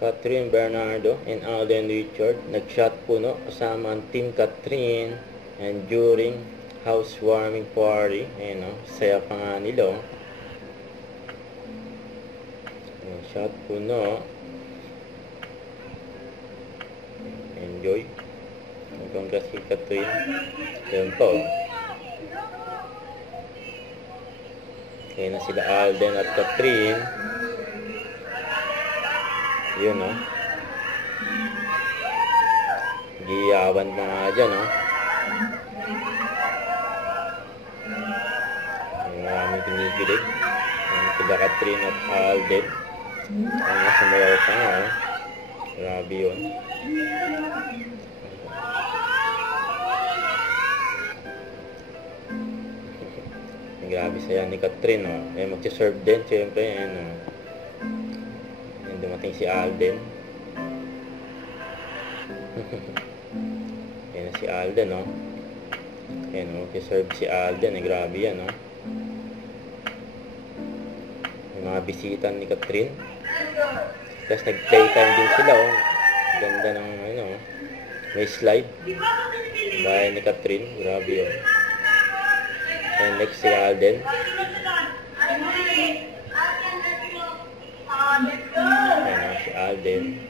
Catherine Bernardo and Alden Richard nag-shot puno kasama ang Team Catherine and during housewarming party. Ayun o, saya pa nga nila o. Shot puno. Enjoy. Congrats kay Catherine. Ayun po. Kaya na sila Alden at Catherine. Yun o. Giyawan na nga dyan o. Maraming pinigilig. Sila Catherine at Alden. Ang nasumayaw pa nga o. Grabe yun. Grabe saya ni Catherine o. Eh, magsiserve din syempre. Ayan o. Dumating si Alden. Ayan na si Alden, no? Ayan, no? Serve si Alden. Grabe yan, no? May mga bisita ni Catherine. Tapos nag-playtime din sila, oh. Ganda ng, ano, may slide. Bahay ni Catherine. Grabe yun. Ayan, next si Alden. Ayan si Alden.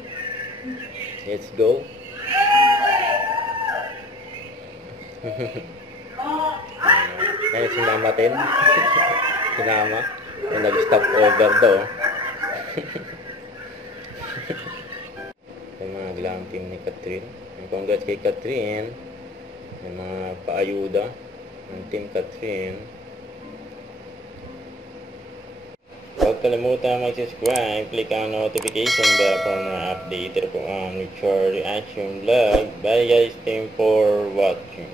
Let's go. Ayan si Mama Ten. Sinama. Ayan, nag-stop over do. Ayan mga glamping ni Catherine. Congrats kay Catherine. Ayan mga paayuda ng Team Catherine. Huwag kalimutan mag-subscribe, click ang notification bell for more update po ang Richard Reaction Vlog. Bye guys, thanks for watching.